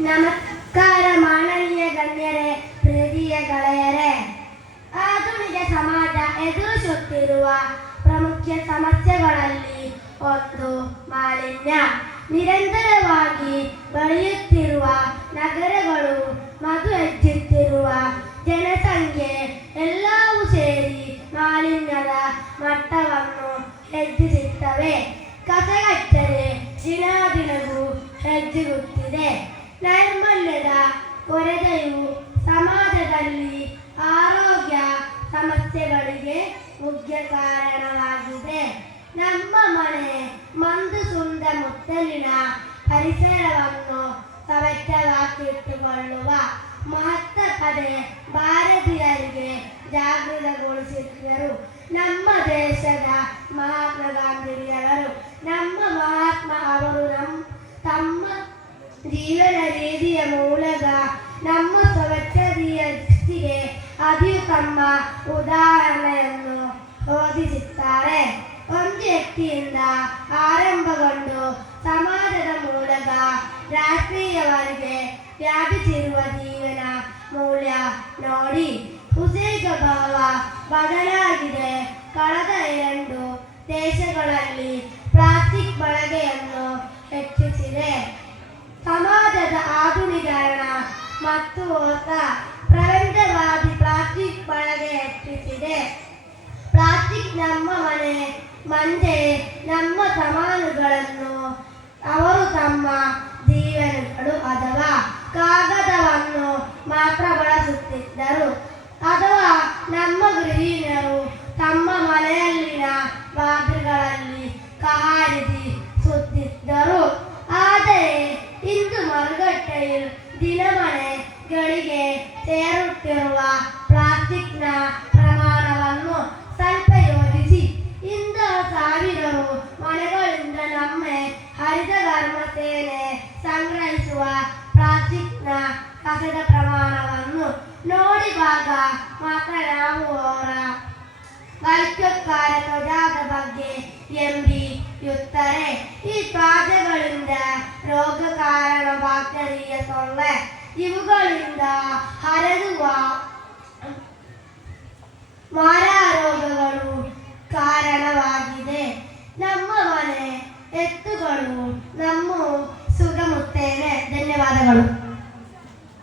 ನಮಸ್ಕಾರ ಮಾನವೀಯ ಗಣ್ಯರೇ, ಪ್ರೀತಿಯ ಗೆಳೆಯರೇ. ಆಧುನಿಕ ಸಮಾಜ ಎದುರಿಸುತ್ತಿರುವ ಪ್ರಮುಖ ಸಮಸ್ಯೆಗಳಲ್ಲಿ ಒಂದು ಮಾಲಿನ್ಯ. ನಿರಂತರವಾಗಿ ಬೆಳೆಯುತ್ತಿರುವ ನಗರಗಳು ಮತ್ತು ಹೆಚ್ಚುತ್ತಿರುವ ಜನಸಂಖ್ಯೆ, ಎಲ್ಲವೂ ಸೇರಿ ಮಾಲಿನ್ಯದ ಮಟ್ಟವನ್ನು ಹೆಚ್ಚಿಸುತ್ತವೆ. ಕಸಗಟ್ಟರೆ ದಿನ ದಿನವೂ ಹೆಚ್ಚುಗುತ್ತಿದೆ ನೈರ್ಮಲ್ಯದ ಕೊರತೆಯು ಸಮಾಜದಲ್ಲಿ ಆರೋಗ್ಯ ಸಮಸ್ಯೆಗಳಿಗೆ ಮುಖ್ಯ ಕಾರಣವಾಗಿದೆ. ನಮ್ಮ ಮನೆ ಮಂದು ಸುತ್ತಮುತ್ತಲಿನ ಪರಿಸರವನ್ನು ಸವೆಚ್ಚವಾಗಿಟ್ಟುಕೊಳ್ಳುವ ಮಹತ್ವ ಪದೇ ಭಾರತೀಯರಿಗೆ ಜಾಗೃತಗೊಳಿಸಿದ್ದರು. ನಮ್ಮ ದೇಶದ ಮಹಾತ್ಮ ಗಾಂಧಿಯವರು ನಮ್ಮ ಮಹಾತ್ಮ ಅವರು ನಮ್ಮ ತಮ್ಮ ಜೀವನ ರೀತಿಯ ಮೂಲಕ ನಮ್ಮ ಸ್ವಚ್ಛತೆಯ ದೃಷ್ಟಿಗೆ ಅತ್ಯುತ್ತಮ ಉದಾಹರಣೆಯನ್ನು ಓದಿಸುತ್ತಾರೆ ಒಂದು ವ್ಯಕ್ತಿಯಿಂದ ಆರಂಭಗೊಂಡು ಸಮಾಜದ ಮೂಲಕ ರಾಷ್ಟ್ರೀಯವರೆಗೆ ವ್ಯಾಪಿಸಿರುವ ಜೀವನ ಮೌಲ್ಯ ನೋಡಿ. ಹುಸೇಗ ಭಾವ ಬದಲಾಗಿದೆ. ಕಳೆದ ಎರಡು ದೇಶಗಳಲ್ಲಿ ಪ್ಲಾಸ್ಟಿಕ್ ಬಳಕೆಯನ್ನು ಹೆಚ್ಚಿಸಿದೆ. ಸಮಾಜದ ಆಧುನೀಕರಣ ಮತ್ತು ಹೊಸ ಪ್ರಪಂಚವಾದಿ ಪ್ಲಾಸ್ಟಿಕ್ ಬಳಕೆ ಹೆಚ್ಚಿಸಿದೆ ಪ್ಲಾಸ್ಟಿಕ್ ನಮ್ಮ ಮನೆ ಮಂದೆ ನಮ್ಮ ಸಮಾನುಗಳನ್ನು ಅವರು ತಮ್ಮ ಜೀವನಗಳು ಅಥವಾ ಕಾಗದವನ್ನು ಮಾತ್ರ ಬಳಸುತ್ತಿದ್ದರು. ಅಥವಾ ನಮ್ಮ ಗೃಹಿಣಿಯರು ತಮ್ಮ ಮನೆಯಲ್ಲಿನ ಪಾತ್ರೆಗಳಲ್ಲಿ ಕಾಡಿಸಿ ಸುತ್ತಿದ್ದರು. ಆದರೆ ಇಂದು ಮಾರುಕಟ್ಟೆಯಲ್ಲಿ ದಿನಮನೆಗಳಿಗೆ ಸೇರುತ್ತಿರುವ ಸೇನೆ ಸಂಗ್ರಹಿಸುವ ಪ್ಲಾಸ್ಟಿಕ್ನ ಕಸದ ಪ್ರಮಾಣವನ್ನು ನೋಡಿದಾಗ ಮಾತ್ರ ನಾವು ಅವರ ವೈದ್ಯಕಾರ ಧ್ವಜದ ಬಗ್ಗೆ ಎಂಬಿಯುತ್ತಾರೆ. ಈ ತ್ವಾಜಗಳಿಂದ ರೋಗ ಕಾರಣ, ಬ್ಯಾಕ್ಟೀರಿಯ, ಸೊಳ್ಳೆ ಇವುಗಳಿಂದ ಹರಡುವ ಮಾರಾರೋಗಗಳು ಕಾರಣವಾಗಿದೆ. ನಮ್ಮ ಮನೆ ಎತ್ತುಗಳು ನಮ್ಮ ಸುಗಮುತ್ತೇನೆ ಧನ್ಯವಾದಗಳು